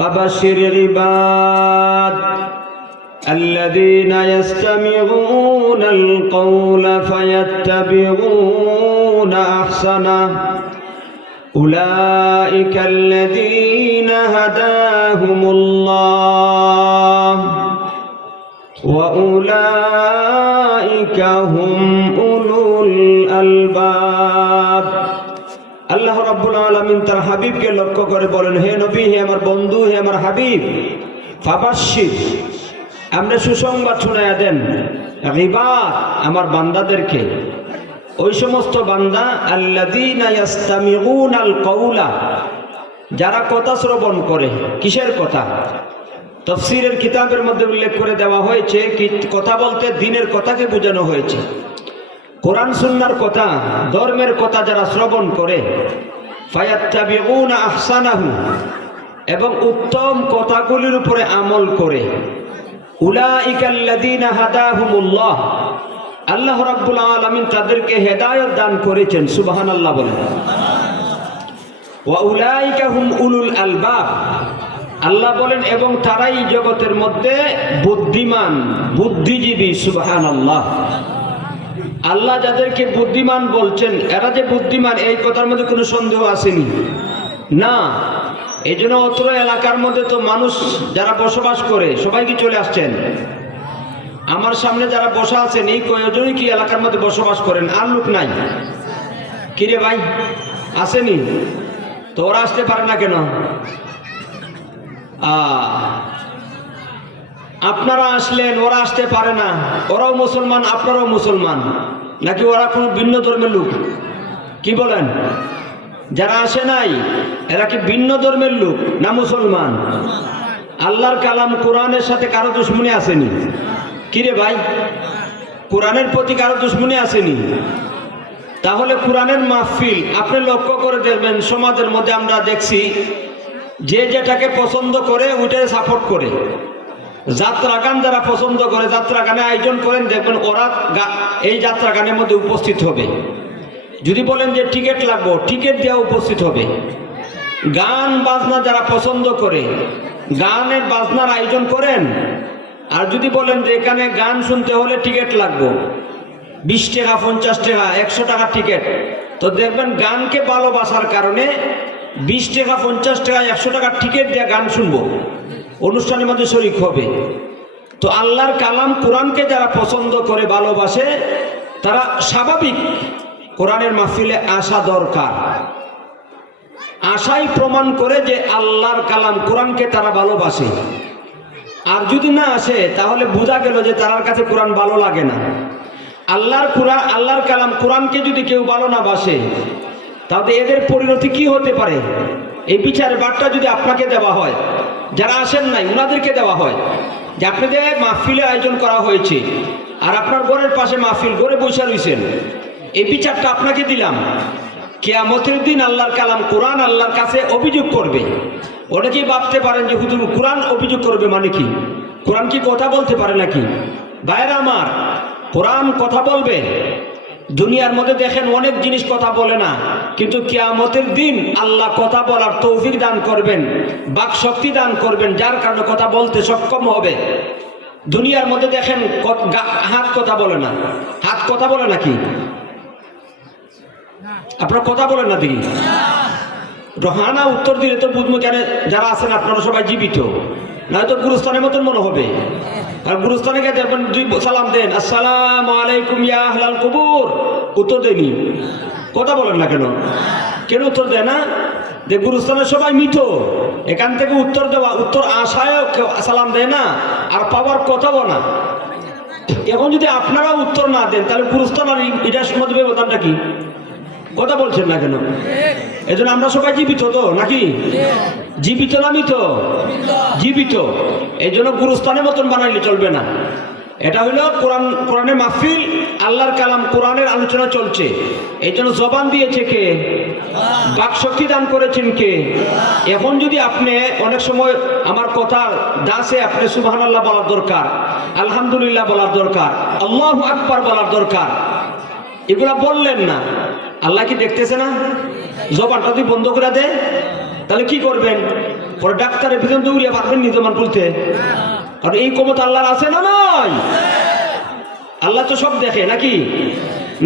فبشر العباد الذين يستمعون القول فيتبعون أحسنه. أولئك الذين هداهم الله وأولئك هم أولو الألباب. আলামিন তার হাবিবকে লক্ষ্য করে বলেন, হে নবী, হে আমার বন্ধু, হে আমার হাবিব ফাবাশির আমরা সুসংবাদ শুনাইয়া দেন। রিবাদ আমার বান্দাদেরকে। ওই সমস্ত বান্দা ইয়াস্তামিউনাল কওলা, যারা কথা শ্রবণ করে, কিসের কথা? তফসিরের কিতাবের মধ্যে উল্লেখ করে দেওয়া হয়েছে কি, কথা বলতে দিনের কথাকে বোঝানো হয়েছে। কোরআন, সুন্নার কথা, ধর্মের কথা যারা শ্রবণ করে ফায়াত্তাবিউনা আহসানাহু। এবং উত্তম কথাগুলির উপরে আমল করে। উলাইকাল্লাযীনা হাদাহুমুল্লাহ। আল্লাহ রাব্বুল আলামিন তাদেরকে হেদায়েত দান করেছেন, সুবহানাল্লাহ বলেন। ওয়া উলাইকা হুম উলুল আলবাব। আল্লাহ বলেন, এবং তারাই জগতের মধ্যে বুদ্ধিমান, বুদ্ধিজীবী, সুবহানাল্লাহ। আল্লাহ যাদেরকে বুদ্ধিমান বলছেন, এরা যে বুদ্ধিমান, এই কথার মধ্যে কোনো সন্দেহ আসেনি। না এই জন্য অত্র এলাকার মধ্যে তো মানুষ যারা বসবাস করে, সবাই কি চলে আসছেন? আমার সামনে যারা বসা আছেন, এই কয়জনই কি এলাকার মধ্যে বসবাস করেন? আর লোক নাই। কিরে ভাই, আসেনি? তো ওরা আসতে পারে না কেন? আপনারা আসলেন, ওরা আসতে পারে না। ওরাও মুসলমান, আপনারাও মুসলমান। নাকি ওরা কোনো ভিন্ন ধর্মের লোক? কি বলেন? যারা আসে নাই, এরা কি ভিন্ন ধর্মের লোক না মুসলমান? আল্লাহর কালাম কোরআনের সাথে কারও দুশ্মনী আসেনি? কিরে ভাই? কোরআনের প্রতি কারও দুশ্মনী আসেনি? তাহলে কোরআনের মাহফিল আপনি লক্ষ্য করে দেখবেন, সমাজের মধ্যে আমরা দেখছি, যে যেটাকে পছন্দ করে, ওইটাকে সাপোর্ট করে। যাত্রা গান যারা পছন্দ করে যাত্রা গানে আয়োজন করেন, দেখবেন ওরা এই যাত্রা গানের মধ্যে উপস্থিত হবে। যদি বলেন যে টিকিট লাগবো, টিকিট দেওয়া উপস্থিত হবে। গান বাজনা যারা পছন্দ করে, গানের বাজনার আয়োজন করেন। আর যদি বলেন যে এখানে গান শুনতে হলে টিকিট লাগবো, বিশ টাকা, পঞ্চাশ টাকা, একশো টাকা টিকিট, তো দেখবেন গানকে ভালোবাসার কারণে বিশ টাকা, পঞ্চাশ টাকা, একশো টাকার টিকিট দিয়ে গান শুনব। অনুষ্ঠানের মধ্যে শরিক হবে। তো আল্লাহর কালাম কোরআনকে যারা পছন্দ করে, ভালোবাসে, তারা স্বাভাবিক কোরআনের মাহফিলে আসা দরকার। আশাই প্রমাণ করে যে আল্লাহর কালাম কোরআনকে তারা ভালোবাসে। আর যদি না আসে, তাহলে বোঝা গেল যে তার কাছে কোরআন ভালো লাগে না। আল্লাহর কোরআন আল্লাহর কালাম কোরআনকে যদি কেউ ভালো না বাসে, তাহলে এদের পরিণতি কি হতে পারে? এই বিচারের বার্তা যদি আপনাকে দেওয়া হয়, যারা আসেন নাই ওনাদেরকে দেওয়া হয় যে আপনাদের মাহফিলের আয়োজন করা হয়েছে আর আপনার ঘরের পাশে মাহফিল ঘরে বসে রয়েছেন এই বিচারটা আপনাকে দিলাম। কেয়ামতের দিন আল্লাহর কালাম কোরআন আল্লাহর কাছে অভিযোগ করবে। অনেকেই ভাবতে পারেন যে, হুজুর, কোরআন অভিযোগ করবে মানে কি? কোরআন কি কথা বলতে পারে নাকি? বাইরে আমার, কোরআন কথা বলবে দুনিয়ার মধ্যে দেখেন অনেক জিনিস কথা বলে না, কিন্তু কিয়ামতের দিন আল্লাহ কথা বলার তৌফিক দান করবেন, বাক শক্তি দান করবেন, যার কারণে কথা বলতে সক্ষম হবে। দুনিয়ার মধ্যে দেখেন হাত কথা বলে না। হাত কথা বলে নাকি আপনারা কথা বলেন না দেখি। রহানা উত্তর দিলে তো বুঝব কেন, যারা আছেন আপনারা সবাই জীবিত। নয়তো গুরুস্থানের মতন মনে হবে। আর গুরুস্থানে গিয়ে দেখবেন দুই সালাম দেন, আসসালাম আলাইকুম ইয়া কবুর। উত্তর দেনি কথা বলেন না কেন? কেন উত্তর দেয় না? যে গুরুস্থানে সবাই মিত এখান থেকে উত্তর দেওয়া, উত্তর আশায়ও সালাম দেয় না, আর পাওয়ার কথাও না। এখন যদি আপনারা উত্তর না দেন, তাহলে গুরুস্থান আর এটার মধ্যে ব্যবধানটা কি? কথা বলছেন না কেন? এই আমরা সবাই জীবিত তো, নাকি? জীবিত না মৃত? জীবিত। এই জন্য গুরুস্থানের মতন বানাইলে চলবে না। এটা হলো কোরআন, কোরআনের মাহফিল, আল্লাহর কালাম কোরআনের আলোচনা চলছে। এই জন্য জবান দিয়েছে কে? বাকশক্তি দান করেছেন কে? এখন যদি আপনি অনেক সময় আমার কথার দাসে আপনি সুবহান আল্লাহ বলার দরকার, আলহামদুলিল্লাহ বলার দরকার, আল্লাহ আকবার বলার দরকার, এগুলা বললেন না। আল্লাহ কি দেখতেছে না? জবানটা তুই বন্ধ করে দে তাহলে কি করবেন? পরে ডাক্তারের ভিতরে দৌড়িয়ে পারবেন নি তোমার খুলতে। কারণ এই ক্ষমতা আল্লাহর আছে না নয় আল্লাহ তো সব দেখে, নাকি?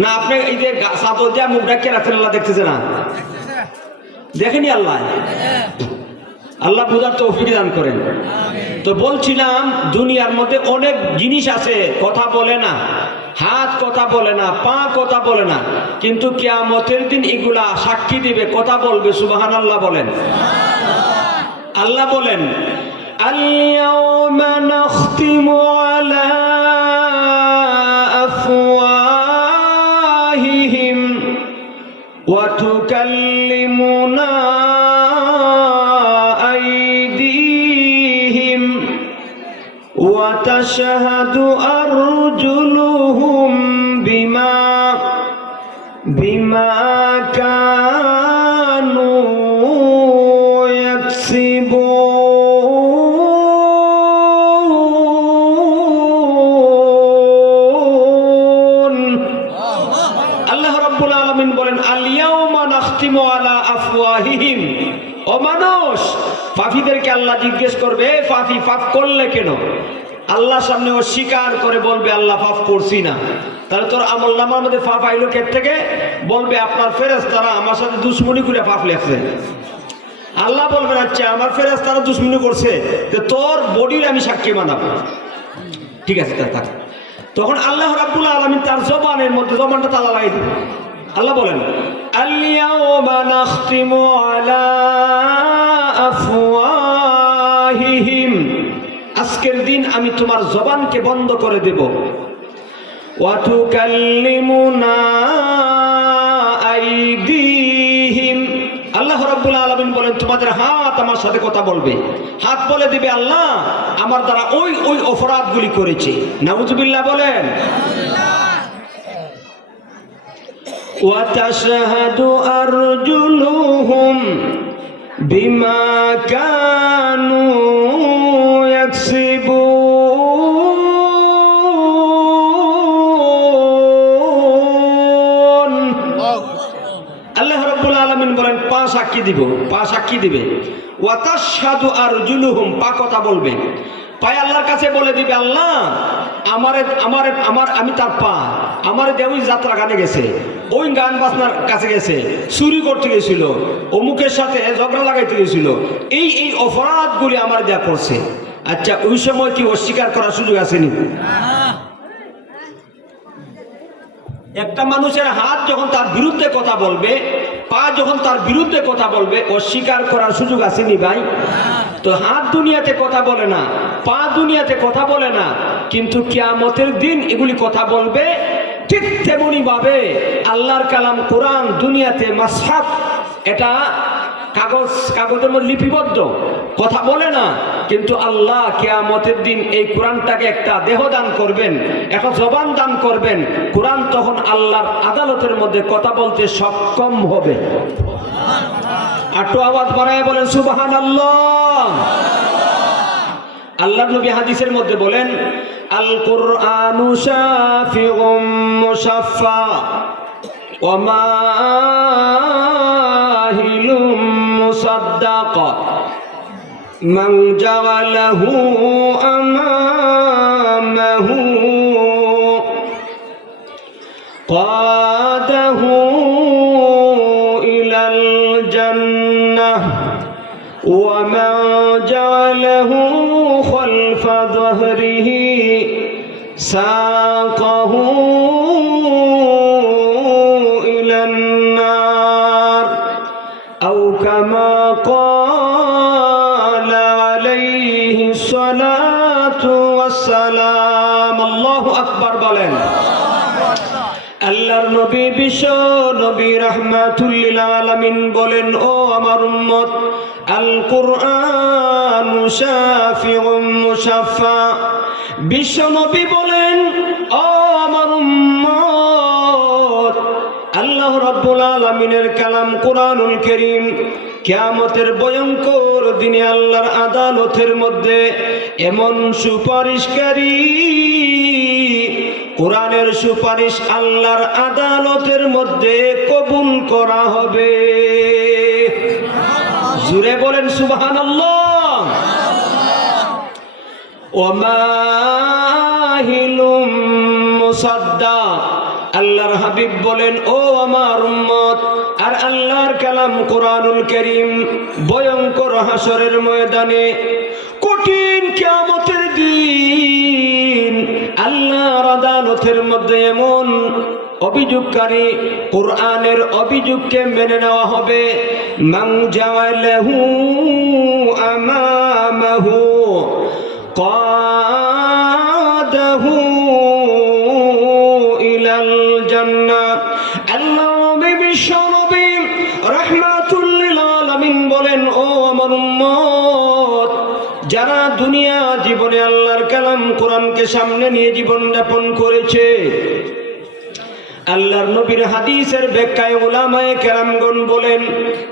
না, আপনি এই যে চাদর দিয়ে মুখ ডাকিয়ে রাখছেন, আল্লাহ দেখতেছে না। দেখেনি আল্লাহ? আল্লাহ বুঝার তৌফিক দান করেন। তো বলছিলাম, দুনিয়ার মধ্যে অনেক জিনিস আছে, কথা বলে না। হাত কথা বলে না, পা কথা বলে না, কিন্তু কেয়ামতের দিন এগুলা সাক্ষী দিবে, কথা বলবে সুবাহান আল্লাহ বলেন আল্লাহ বলেন আল্লাহ وتشهد أرجلهم بما بما كانوا يكسبون আল্লাহ রাব্বুল আলামিন বলেন আলিয়াউমা নাখতিমু আলা আফওয়াহিহিম ও মানুষ পাফিদেরকে আল্লাহ জিজ্ঞেস করবে "এ পাফি পাপ করলে কেন আল্লাহ সামনে ও স্বীকার করে বলবে, আল্লাহ পাপ করছি না। তাহলে তোর আমল নামার মধ্যে পাপ আইলো কে থেকে? বলবে, আপনার ফেরেস তারা আমার সাথে দুশ্মনী করে পাপ লেখছে। আল্লাহ বলবেন আচ্ছা আমার ফেরেস তারা দুশ্মনী করছে, তো তোর বডির আমি সাক্ষী মানাবো ঠিক আছে, তা থাক তখন আল্লাহ রাব্বুল আলামিন তার জবানের মধ্যে, জবানটা তালা লাগিয়ে দিবে আল্লাহ বলেন আলিয়াউমা নাখতিমু আলা আফওয়াহিহিম আজকের দিন আমি তোমার জবানকে বন্ধ করে দেব ওয়া তুকাল্লিমুনা আইদিহিম আল্লাহ রাব্বুল আলামিন বলেন তোমাদের হাত আমার সাথে কথা বলবে হাত বলে দিবে আল্লাহ আমার দ্বারা ওই ওই অপরাধগুলি করেছে নাউজুবিল্লাহ বলেন وتشهد أرجلهم بما كانوا আল্লাহ রাব্বুল আলামিন বলেন, পা সাক্ষী দিব, পা সাক্ষী দিবে। ওয়াতাশহাদু আরজুলুহুম, পা কথা বলবে। পায়ে আল্লাহর কাছে বলে দিবে, আল্লাহ, আমারে আমারে, আমার, আমি তার পা, আমার দেউই যাত্রা গানে গেছে, ওই গান বাজনার কাছে গেছে, চুরি করতে গেছিল, অমুকের সাথে ঝগড়া লাগাইতে গেছিল, এই এই অপরাধগুলি আমার দেয়া করছে আচ্ছা ওই সময় কি অস্বীকার করার সুযোগ আসেনি? একটা মানুষের হাত যখন তার বিরুদ্ধে কথা বলবে, পা যখন তার বিরুদ্ধে কথা বলবে অস্বীকার করার সুযোগ আসেনি ভাই। তো হাত দুনিয়াতে কথা বলে না, পা দুনিয়াতে কথা বলে না, কিন্তু কিয়ামতের দিন এগুলি কথা বলবে ঠিক তেমনি ভাবে আল্লাহর কালাম কোরআন দুনিয়াতে মাসাদ এটা কাগজ, কাগজের মধ্যে লিপিবদ্ধ। কথা বলে না, কিন্তু আল্লাহ কেয়ামতের দিন এই কোরআনটাকে একটা দেহ দান করবেন, একটা জবান দান করবেন। কোরআন তখন আল্লাহর আদালতের মধ্যে কথা বলতে সক্ষম হবে। আটো আওয়াজ বাড়ায় বলেন সুবাহান আল্লাহ আল্লাহ নবী হাদিসের মধ্যে বলেন আল কোরআনু মুশাফা ওমা مصدق من جعله أمامه قاده إلى الجنة ومن جعله خلف ظهره ساقه নবী বিশ্ব নবী রাহমাতুল্লিল আলামিন বলেন, ও আমার উম্মত আল কুরআন শাফিউম বিশ্ব নবী বলেন, ও আমার উম্মত, আল্লাহ রাব্বুল আলামিনের কালাম কোরআনুল করিম কিয়ামতের ভয়ঙ্কর দিনে আল্লাহর আদালতের মধ্যে এমন সুপারিশকারী, কোরআনের সুপারিশ আল্লাহর আদালতের মধ্যে কবুল করা হবে। জুড়ে বলেন, সুবহানাল্লাহ। ওমাহিলুম মুসাদ্দাক আল্লাহর হাবিব বলেন, ও আমার উম্মত, আর আল্লাহর কালাম কোরআনুল করিম ভয়ঙ্কর হাসরের ময়দানে, কঠিন কিয়ামতের দিন আল্লাহর আদালতের মধ্যে এমন অভিযোগকারী কোরআনের অভিযোগকে মেনে নেওয়া হবে। মাং জাওয়ালহু আমামাহু কাদহু ইলাল জান্নাত আল্লাহ নবী, বিশ্ব নবী রাহমাতুল লিল আলামিন বলেন, ও আমার উম্মত, যারা দুনিয়া জীবনে আল্লাহর কালাম কোরআনকে সামনে নিয়ে জীবন যাপন করেছে আল্লাহর নবীর হাদিসের ব্যাখ্যায় ওলামায়ে কেরামগণ বলেন,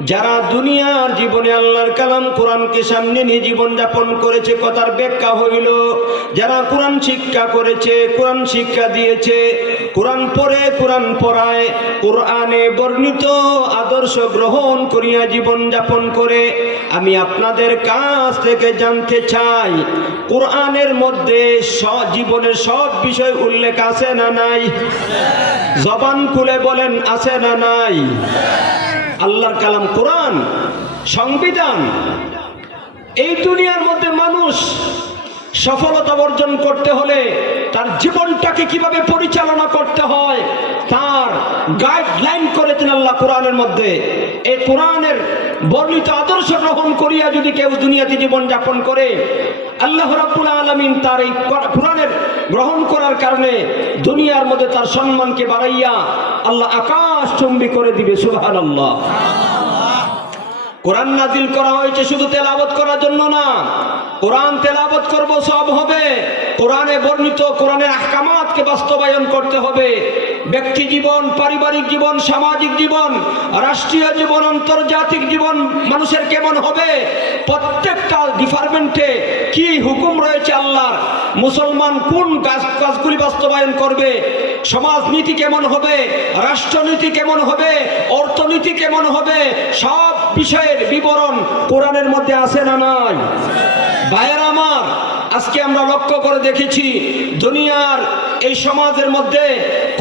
যারা দুনিয়ার জীবনে আল্লাহর কালাম কোরআনকে সামনে নিয়ে জীবনযাপন করেছে, কথার ব্যাখ্যা হইল, যারা কোরআন শিক্ষা করেছে, কোরআন শিক্ষা দিয়েছে কোরআন পড়ে, কোরআন পড়ায়, কোরআনে বর্ণিত আদর্শ গ্রহণ করিয়া জীবন যাপন করে। আমি আপনাদের কাছ থেকে জানতে চাই, কোরআনের মধ্যে জীবনের সব বিষয় উল্লেখ আছে না নাই? জবান খুলে বলেন, আছে না নাই? আল্লাহর কালাম কোরআন, সংবিধান। এই দুনিয়ার মধ্যে মানুষ সফলতা অর্জন করতে হলে তার জীবনটাকে কীভাবে পরিচালনা করতে হয় তার গাইডলাইন করেছেন আল্লাহ কোরআনের মধ্যে। এই কোরআনের বর্ণিত আদর্শ গ্রহণ করিয়া যদি কেউ দুনিয়াতে জীবন যাপন করে আল্লাহ রাব্বুল আলামিন তার এই কোরআনের গ্রহণ করার কারণে দুনিয়ার মধ্যে তার সম্মানকে বাড়াইয়া আল্লাহ আকাশ চুম্বি করে দিবে সুবহানাল্লাহ। কোরআন নাজিল করা হয়েছে শুধু তেলাবত করার জন্য না কোরআন তেলাবত করব, সব হবে। কোরআনে বর্ণিত, কোরআনের আহকামাতকে বাস্তবায়ন করতে হবে। ব্যক্তি জীবন, পারিবারিক জীবন, সামাজিক জীবন, রাষ্ট্রীয় জীবন, আন্তর্জাতিক জীবন, মানুষের কেমন হবে? প্রত্যেকটা ডিপার্টমেন্টে কি হুকুম রয়েছে আল্লাহর? মুসলমান কোন কাজ কাজগুলি বাস্তবায়ন করবে? সমাজনীতি কেমন হবে? রাষ্ট্রনীতি কেমন হবে? অর্থনীতি কেমন হবে? সব বিষয়ের বিবরণ কোরআনের মধ্যে আছে না নাই? ভাইয়ের আমার, আজকে আমরা লক্ষ্য করে দেখেছি দুনিয়ার এই সমাজের মধ্যে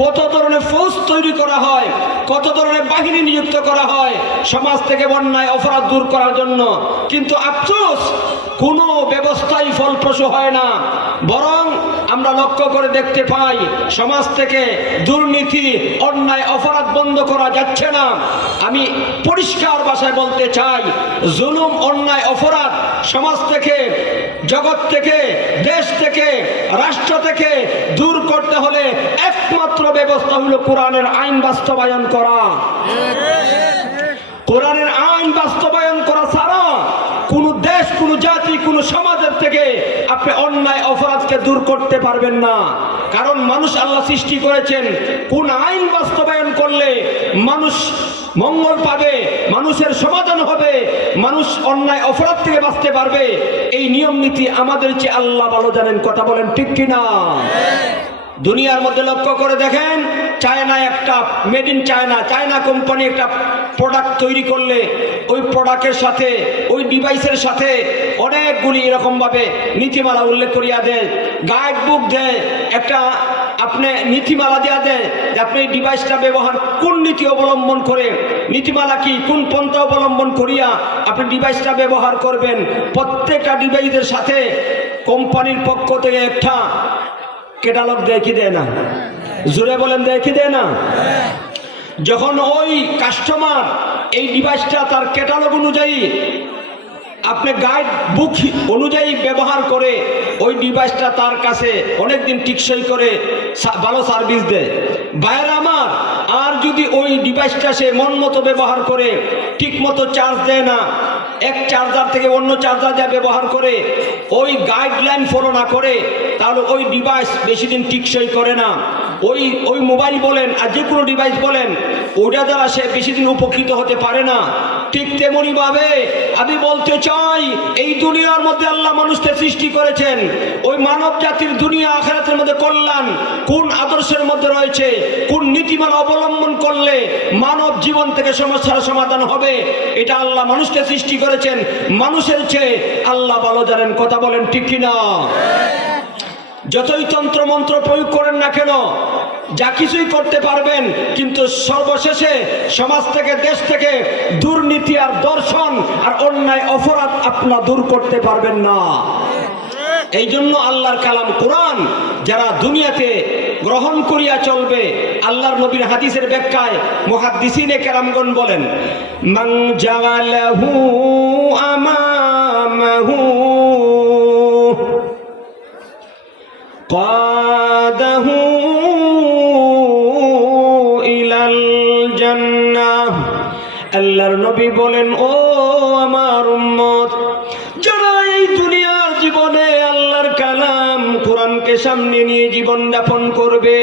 কত ধরনের ফৌজ তৈরি করা হয়, কত ধরনের বাহিনী নিযুক্ত করা হয় সমাজ থেকে বন্যায় অপরাধ দূর করার জন্য। কিন্তু আফসোস, কোনো ব্যবস্থাই ফলপ্রসূ হয় না। বরং আমরা লক্ষ্য করে দেখতে পাই, সমাজ থেকে দুর্নীতি, অন্যায়, অপরাধ বন্ধ করা যাচ্ছে না। আমি পরিষ্কার ভাষায় বলতে চাই, জুলুম, অন্যায়, অপরাধ সমাজ থেকে, জগৎ থেকে, দেশ থেকে, রাষ্ট্র থেকে দূর করতে হলে একমাত্র ব্যবস্থা হলো কোরআনের আইন বাস্তবায়ন করা। কোরআনের আইন বাস্তবায়ন করা ছাড়া কোন দেশ কোন জাতি কোন সমাজের থেকে আপনি অন্যায় অপরাধকে দূর করতে পারবেন না। কারণ মানুষ আল্লাহ সৃষ্টি করেছেন, কোন আইন বাস্তবায়ন করলে মানুষ মঙ্গল পাবে, মানুষের সমাধান হবে, মানুষ অন্যায় অপরাধ থেকে বাঁচতে পারবে। এই নিয়ম নীতি আমাদের চেয়ে আল্লাহ ভালো জানেন, কথা বলেন ঠিক কিনা? দুনিয়ার মধ্যে লক্ষ্য করে দেখেন, চায়না একটা made in China China company একটা প্রোডাক্ট তৈরি করলে ওই প্রোডাক্টের সাথে, ওই ডিভাইসের সাথে অনেকগুলি এরকমভাবে নীতিমালা উল্লেখ করিয়া দেয়। গাইড বুক দেয়। একটা আপনি নীতিমালা দেওয়া দেয় যে আপনি এই ডিভাইসটা ব্যবহার কোন নীতি অবলম্বন করে, নীতিমালা কি, কোন পন্থা অবলম্বন করিয়া আপনি ডিভাইসটা ব্যবহার করবেন। প্রত্যেকটা ডিভাইসের সাথে কোম্পানির পক্ষ থেকে একটা কেটালগ দেয় কি দেয় না? জোরে বলেন দেয় কি দেয় না? যখন ওই কাস্টমার এই ডিভাইসটা তার ক্যাটালগ অনুযায়ী আপনি গাইড বুক অনুযায়ী ব্যবহার করে ওই ডিভাইসটা তার কাছে অনেক দিন টিকসই করে ভালো সার্ভিস দেয়। বাইরে আমার, আর যদি ওই ডিভাইসটা সে মন মতো ব্যবহার করে, ঠিক মতো চার্জ দেয় না, এক চার্জার থেকে অন্য চার্জার যা ব্যবহার করে, ওই গাইডলাইন ফলো না করে, তাহলে ওই ডিভাইস বেশি দিন টিকসই করে না। ওই ওই মোবাইল বলেন আর যে কোনো ডিভাইস বলেন, ওইটা দ্বারা সে বেশি দিন উপকৃত হতে পারে না। ঠিক তেমনি ভাবে আমি বলতে চাই, এই দুনিয়ার মধ্যে আল্লাহ মানুষকে সৃষ্টি করেছেন। ওই মানব জাতির দুনিয়া, আখেরাতের মধ্যে কল্যাণ কোন আদর্শের মধ্যে রয়েছে, কোন নীতিমালা অবলম্বন করলে মানব জীবন থেকে সমস্যার সমাধান হবে, এটা আল্লাহ মানুষকে সৃষ্টি করেছেন। মানুষের চেয়ে আল্লাহ ভালো জানেন, কথা বলেন ঠিক কিনা? যতই তন্ত্র মন্ত্র প্রয়োগ করেন না কেন, যা কিছুই করতে পারবেন, কিন্তু সর্বশেষে সমাজ থেকে, দেশ থেকে দুর্নীতি আর দর্শন আর অন্যায়, অপরাধ আপনার দূর করতে পারবেন না। এই জন্য আল্লাহর কালাম কোরআন যারা দুনিয়াতে গ্রহণ করিয়া চলবে, আল্লাহর নবীর হাদিসের ব্যাখ্যায় মুহাদ্দিসিনে কেরামগণ বলেন, মান জাগালাহু আমামাহু قاده إلى الجنة আল্লাহর নবী বলেন ও আমার উম্মত কোরআনকে সামনে নিয়ে জীবন যাপন করবে।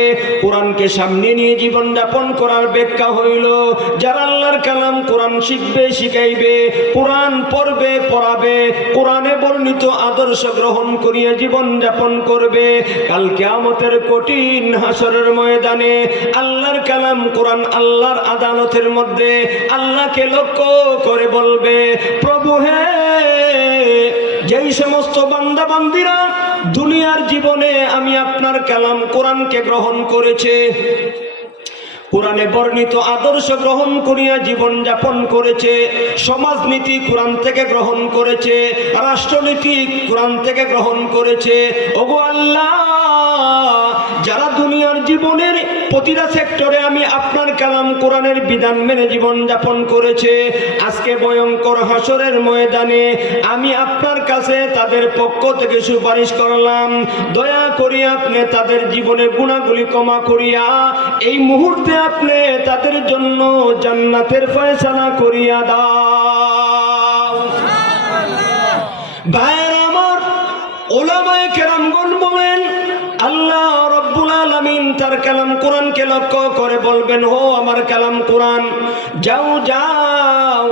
কোরআনকে সামনে নিয়ে জীবন যাপন করার ব্যাখ্যা হইল, যারা আল্লাহর কালাম কোরআন শিখবে, শিখাইবে, কোরআন পড়বে, পড়াবে, কোরআনে বর্ণিত আদর্শ গ্রহণ করিয়া জীবন যাপন করবে। কাল কেয়ামতের কঠিন হাসরের ময়দানে আল্লাহর কালাম কোরআন আল্লাহর আদালতের মধ্যে আল্লাহকে লক্ষ্য করে বলবে, প্রভু হে, যেই সমস্ত বান্দা বান্দিরা দুনিয়ার জীবনে আমি আপনার কালাম কোরআনকে গ্রহণ করেছে। কোরআনে বর্ণিত আদর্শ গ্রহণ করিয়া জীবন যাপন করেছে, সমাজনীতি কোরআন থেকে গ্রহণ করেছে, রাষ্ট্রনীতি কোরআন থেকে গ্রহণ করেছে। ওগো আল্লাহ! যারা দুনিয়ার জীবনের প্রতিটা সেক্টরে আমি আপনার কালাম কোরআনের বিধান মেনে জীবন যাপন করেছে, আজকে ভয়ঙ্কর হাসরের ময়দানে আমি আপনার কাছে তাদের পক্ষ থেকে সুপারিশ করলাম, দয়া করি আপনি তাদের জীবনের গুণাগুলি ক্ষমা করিয়া, এই মুহূর্তে আপনি তাদের জন্য জান্নাতের ফয়সালা করিয়া দাও। ভাইয়ের আমার ওলামায়ে রব্বুল আলামিন, তার কালাম কোরআনকে লক্ষ্য করে বলবেন, ও আমার কালাম কোরআন, যাও যাও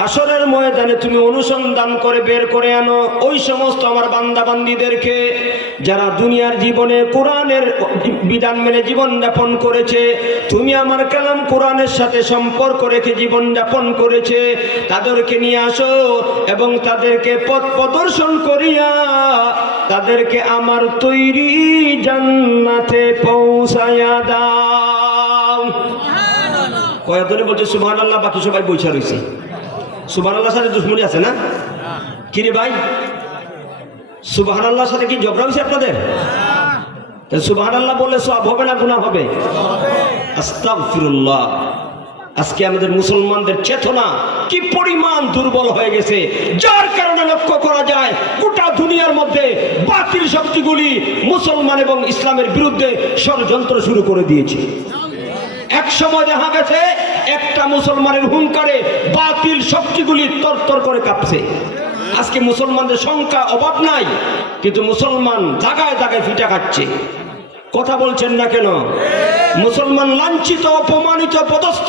হাসরের ময়দানে তুমি অনুসন্ধান করে বের করে আনো। ওই সমস্ত আমার বান্দা বান্দিদেরকে যারা দুনিয়ার জীবনে কোরআনের বিধান মেনে জীবন যাপন করেছে, তুমি আমার কালাম কোরআনের সাথে সম্পর্ক রেখে জীবন যাপন করেছে, তাদেরকে নিয়ে আসো এবং তাদেরকে পথ প্রদর্শন করিয়া তাদেরকে আমার তৈরি জান্নাতে পৌঁছায়া দাও। কয়েকজনে বলছে সুবহান আল্লাহ বাকি সবাই বৈশা রয়েছে সুবহান আল্লাহর সাথে দুশ্মনী আছে না? কিরে ভাই? সুবহান আল্লাহর সাথে কি ঝগড়া হয়েছে আপনাদের? সুবহান আল্লাহ বললে সব হবে না গুণা হবে? আস্তাগফিরুল্লাহ। আজকে আমাদের মুসলমানদের চেতনা কি পরিমাণ দুর্বল হয়ে গেছে? যার কারণে লক্ষ্য করা যায়, গোটা দুনিয়ার মধ্যে বাতিল শক্তিগুলি মুসলমান এবং ইসলামের বিরুদ্ধে ষড়যন্ত্র শুরু করে দিয়েছে। এক সময় দেখা গেছে, একটা মুসলমানের হুঙ্কারে বাতিল শক্তিগুলি তরতর করে কাঁপছে। আজকে মুসলমানদের সংখ্যা অভাব নাই, কিন্তু মুসলমান জায়গায় জায়গায় ফিটা খাচ্ছে। কথা বলছেন না কেন? মুসলমান লাঞ্ছিত অপমানিত পদস্থ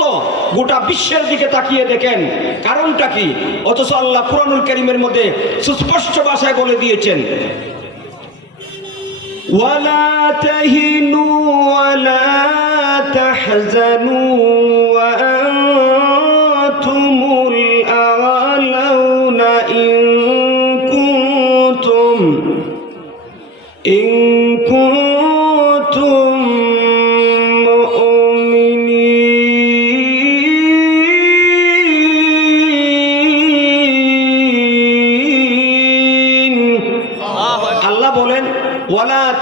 গোটা বিশ্বের দিকে তাকিয়ে দেখেন কারণটা কি অথচ আল্লাহ কুরআনুল করিমের মধ্যে সুস্পষ্ট ভাষায় বলে দিয়েছেন ولا تهنوا ولا تحزنوا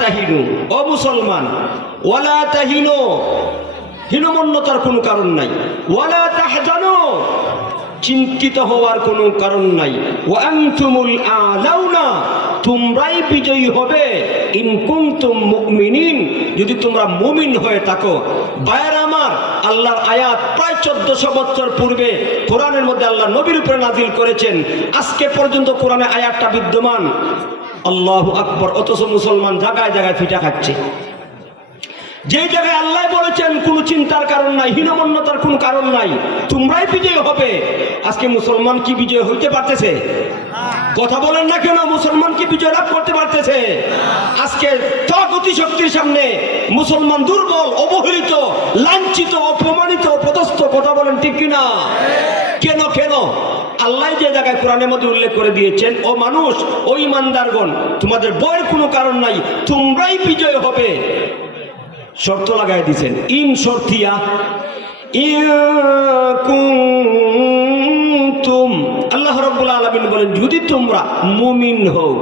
তাহিনু। ও মুসলমান, ওয়ালা তাহিনু। হীনমন্যতার কোনো কারণ নাই। ওয়ালা তাহজানু। চিন্তিত হওয়ার কোনো কারণ নাই। ওয়ান্তুমুল আলাউনা। তোমরাই বিজয়ী হবে। ইন কুনতুম মুমিনিন। যদি তোমরা মুমিন হয়ে থাকো। বায়ার আমার, আল্লাহর আয়াত প্রায় চোদ্দশো বছর পূর্বে কোরআনের মধ্যে আল্লাহ নবীর উপরে নাজিল করেছেন। আজকে পর্যন্ত কোরআনে আয়াতটা বিদ্যমান। আল্লাহ আকবর, অথচ মুসলমান জায়গায় জায়গায় ফিটা খাচ্ছে। যেই জায়গায় আল্লাহ বলেছেন, কোনো চিন্তার কারণ নাই, হীনমন্যতার কোনো কারণ নাই, তোমরাই বিজয় হবে। আজকে মুসলমান কি বিজয় হইতে পারতেছে? কথা বলেন না কেন, মুসলমান কি বিজয় লাভ করতে পারতেছে? আজকে শক্তির সামনে মুসলমান দুর্বল, অবহেলিত, লাঞ্ছিত, অপমানিত পদস্থ কথা বলেন ঠিক কিনা? কেন কেন? আল্লাহ যে জায়গায় কোরআনের মধ্যে উল্লেখ করে দিয়েছেন ও মানুষ ও ইমানদারগণ তোমাদের বয়ের কোনো কারণ নাই তোমরাই বিজয় হবে। শর্ত লাগাই দিছেন ইন শর্তিয়া তুম আল্লাহ রব্বুল আলমিন বলেন যদি তোমরা মুমিন হও।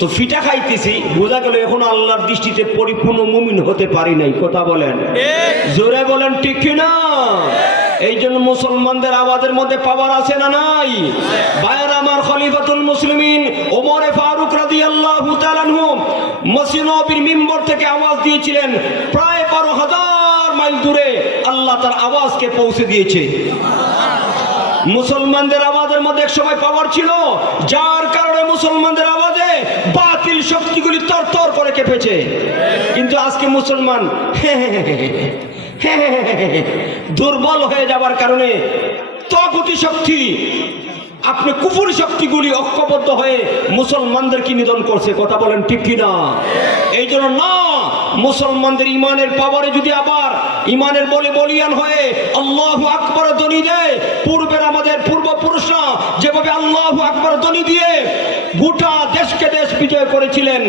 তো ফিটা খাইতেছি বোঝা গেল এখন আল্লাহর দৃষ্টিতে পরিপূর্ণ মুমিন হতে পারি নাই কথা বলেন। জোরে বলেন ঠিক কিনা? এই জন্য মুসলমানদের আওয়াজের মধ্যে পাওয়ার আছে না নাই বায়ার আমার খলিফাতুল মুসলিমিন ওমরে ফারুক রাদি আল্লাহ মসিনবির মিম্বর থেকে আওয়াজ দিয়েছিলেন প্রায় বারো হাজার মাইল দূরে আল্লাহ তার আওয়াজকে পৌঁছে দিয়েছে মুসলমানদের আওয়াজের মধ্যে এক সময় পাওয়ার ছিল যার কারণে মুসলমানদের আওয়াজে বাতিল শক্তিগুলি তরতর করে কেঁপেছে কিন্তু আজকে মুসলমান দুর্বল হয়ে যাবার কারণে তগতি শক্তি, আপনি কুপুরি শক্তিগুলি ঐক্যবদ্ধ হয়ে মুসলমানদেরকে নিধন করছে। কথা বলেন ঠিক কিনা? এই জন্য না মুসলমানদের ইমানের পাওয়ারে যদি আবার ইমানের বলে বলিয়ান হয়ে আল্লাহ আকবর ধ্বনি দেয়, পূর্বের আমাদের পূর্বপুরুষরা যেভাবে আল্লাহ আকবর ধ্বনি দিয়ে গোটা দেশকে দেশ বিজয় করেছিলেন,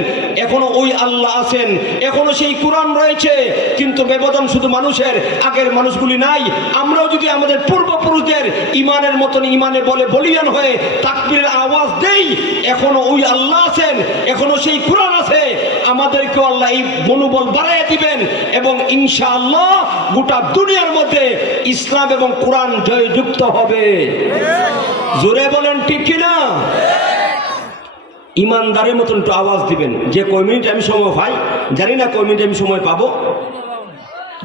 এখনও ওই আল্লাহ আছেন, এখনও সেই কোরআন রয়েছে, কিন্তু ব্যবধান শুধু মানুষের, আগের মানুষগুলি নাই। আমরাও যদি আমাদের পূর্বপুরুষদের ইমানের মতন ইমানে বলে বলিয়ান হয়ে তাকবীরের আওয়াজ দেই, এখনও ওই আল্লাহ আছেন, এখনও সেই কোরআন আছে আমাদেরকেও আল্লাহ এই মনোবল বাড়াই দিবেন এবং ইনশাআল্লাহ গোটা দুনিয়ার মধ্যে ইসলাম এবং কোরআন জয়যুক্ত হবে। জোরে বলেন, ঠিক কিনা ইমানদারের মতন একটু আওয়াজ দিবেন। যে কয় মিনিট আমি সময় পাই? জানি না কয় মিনিট আমি সময় পাবো।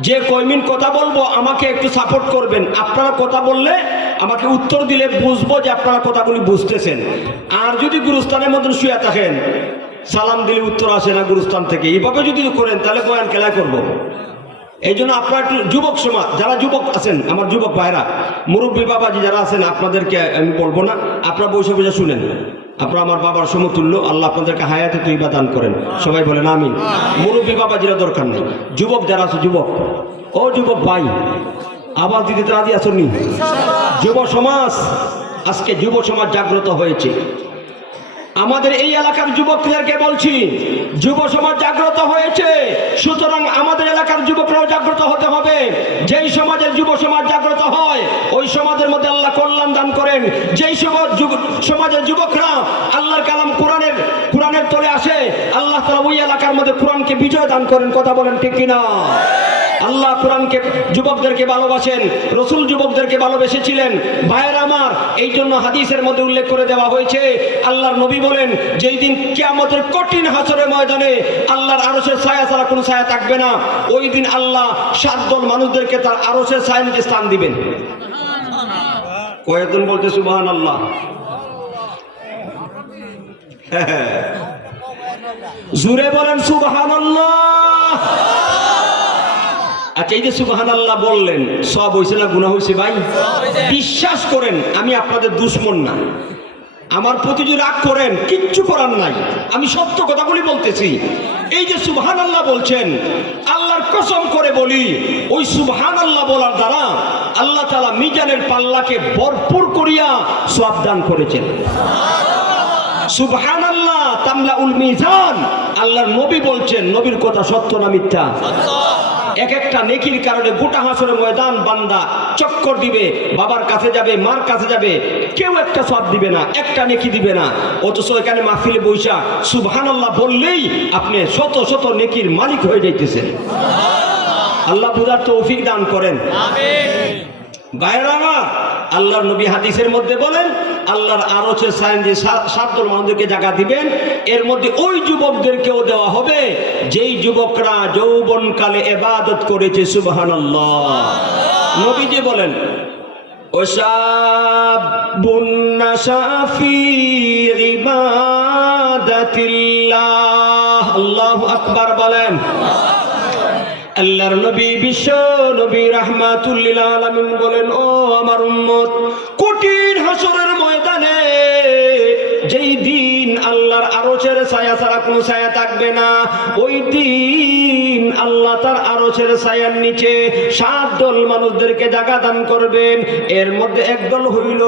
যে কয় মিনিট কথা বলব, আমাকে একটু সাপোর্ট করবেন। আপনারা কথা বললে আমাকে উত্তর দিলে বুঝব যে আপনারা কথাগুলি বুঝতেছেন। আর যদি গুরুস্থানের মতন শুয়ে থাকেন সালাম দিলে উত্তর আসে না গুরুস্থান থেকে। এইভাবে যদি করেন, তাহলে বয়ান খেলায় করব। এই জন্য আপনার একটু যুবক সমাজ, যারা যুবক আছেন, আমার যুবক ভাইরা, মুরব্বী বাবাজি যারা আছেন, আপনাদেরকে আমি বলব না, আপনারা বসে বসে শুনেন। আপনারা আমার বাবার সমতুল্য, আল্লাহ আপনাদেরকে হায়াতে তৈবা দান করেন। সবাই বলেন, আমিন। মুরব্বী বাবাজিরা দরকার নেই। যুবক যারা আছে, যুবক। ও যুবক ভাই আবার দিতে রাজি আসেননি যুব সমাজ, আজকে যুব সমাজ জাগ্রত হয়েছে। আমাদের এই এলাকার যুবকদেরকে বলছি, যুব সমাজ জাগ্রত হয়েছে, সুতরাং আমাদের এলাকার যুবকরাও জাগ্রত হতে হবে। যেই সমাজের যুব সমাজ জাগ্রত হয়, ওই সমাজের মধ্যে আল্লাহ কল্যাণ দান করেন। যেই সমাজ সমাজের যুবকরা আল্লাহর কালাম কোরআনের কোরআনের তলে আসে, আল্লাহ তালা ওই এলাকার মধ্যে কোরআনকে বিজয় দান করেন। কথা বলেন ঠিক কিনা? আল্লাহ কোরআনকে যুবকদেরকে ভালোবাসেন, রসুল যুবকদেরকে ভালোবেসেছিলেন। ভাইয়ের আমার এই জন্য হাদিসের মধ্যে উল্লেখ করে দেওয়া হয়েছে, আল্লাহর নবী বলেন, যেই দিন কিয়ামতের কঠিন হাসরের ময়দানে আল্লাহর আরশের ছায়া ছাড়া কোনো ছায়া থাকবে না, ওই দিন আল্লাহ সাতজন মানুষদেরকে তার আরশের ছায়া নিতে স্থান দিবেন। কয়েকজন বলতে সুবহান আল্লাহ জুড়ে বলেন সুবহান আল্লাহ আচ্ছা এই যে সুবাহান আল্লাহ বললেন, সব হয়েছে না গুণা হয়েছে ভাই? বিশ্বাস করেন, আমি আপনাদের দুশ্মন না। আমার প্রতি যদি রাগ করেন, কিচ্ছু করার নাই। আমি সত্য কথাগুলি বলতেছি। এই যে সুবহান আল্লাহ বলছেন, আল্লাহর কসম করে বলি, ওই সুবহান আল্লাহ বলার দ্বারা আল্লাহ তালা মিজানের পাল্লাকে ভরপুর করিয়া সব দান করেছেন। সুবহান তামলা উল মিজান। আল্লাহর নবী বলছেন নবীর কথা সত্য না মিথ্যা? এক একটা নেকির কারণে গোটা হাসরের ময়দান বান্দা চক্কর দিবে বাবার কাছে যাবে মার কাছে যাবে কেউ একটা সব দিবে না একটা নেকি দিবে না। অথচ এখানে মাহফিলে বৈশা সুবহান আল্লাহ বললেই আপনি শত শত নেকির মালিক হয়ে যাইতেছেন। আল্লাহ বুঝার তৌফিক দান করেন। আমার আল্লাহর নবী হাদিসের মধ্যে বলেন, আল্লাহর আরও সাইন যে সাতজন মানুষদেরকে জায়গা দিবেন, এর মধ্যে ওই যুবকদেরকেও দেওয়া হবে, যেই যুবকরা যৌবনকালে এবাদত করেছে সুবহান নবীজি বলেন আল্লাহু আকবার বলেন আল্লাহর নবী, বিশ্ব নবী রাহমাতুল্লিল আলামিন বলেন, ও আমার উম্মত, কঠিন হাসরের ময়দানে যেই দিন আল্লাহর আরশের ছায়া ছাড়া কোনো ছায়া থাকবে না, ওই দিন আল্লাহ তার আরশের ছায়ার নিচে সাত দল মানুষদেরকে জায়গা দান করবেন। এর মধ্যে একদল হইল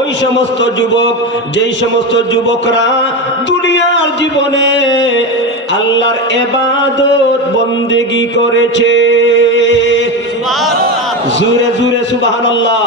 ওই সমস্ত যুবক, যেই সমস্ত যুবকরা দুনিয়ার জীবনে আল্লাহর এবাদত বন্দেগি করেছে। জুরে জুরে সুবাহান আল্লাহ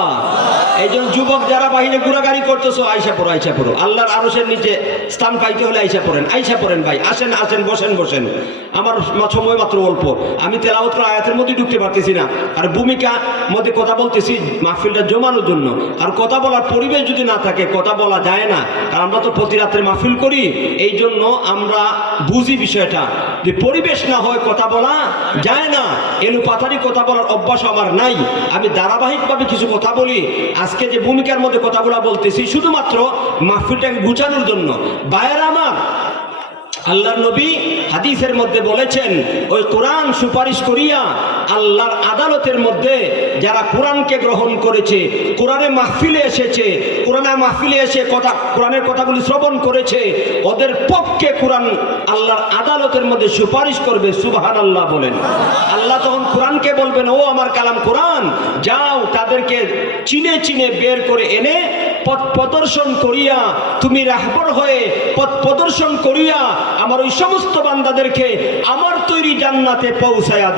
এই যুবক যারা বাহিরে ঘোরাগাড়ি করতেছো, আইসা পড়ো আইসা পড়ো। আল্লাহর আরশের নিচে স্থান পাইতে হলে আইসা পড়েন আইসা পড়েন ভাই। আসেন আসেন, বসেন বসেন। আমার সময় মাত্র অল্প। আমি তেলাওত আয়াতের মধ্যে ঢুকতে পারতেছি না। আর ভূমিকা মধ্যে কথা বলতেছি মাহফিলটা জমানোর জন্য। আর কথা বলার পরিবেশ যদি না থাকে, কথা বলা যায় না। আর আমরা তো প্রতি রাত্রে মাহফিল করি এই জন্য আমরা বুঝি বিষয়টা। যে পরিবেশ না হয় কথা বলা যায় না। এলু পাথারি কথা বলার অভ্যাস আমার নাই। আমি ধারাবাহিকভাবে কিছু কথা বলি আজকে যে ভূমিকার মধ্যে কথাগুলো বলতেছি শুধুমাত্র মাহফিলটাকে গুছানোর জন্য। বায়ের আমার আল্লাহর নবী হাদিসের মধ্যে বলেছেন, ওই কোরআন সুপারিশ করিয়া আল্লাহর আদালতের মধ্যে যারা কোরআনকে গ্রহণ করেছে, কোরআনে মাহফিলে এসেছে, কোরআনে মাহফিলে এসে কথা, কোরআনের কথাগুলি শ্রবণ করেছে, ওদের পক্ষে কোরআন আল্লাহর আদালতের মধ্যে সুপারিশ করবে সুবাহান আল্লাহ বলেন। আল্লাহ তখন কোরআনকে বলবেন, ও আমার কালাম কোরআন, যাও তাদেরকে চিনে চিনে বের করে এনে পথ প্রদর্শন করিয়া তুমি রাহবর হয়ে পথ প্রদর্শন করিয়া আমার ওই সমস্ত বান্দাদেরকে আমার তৈরি জান্নাতে পৌঁছায়া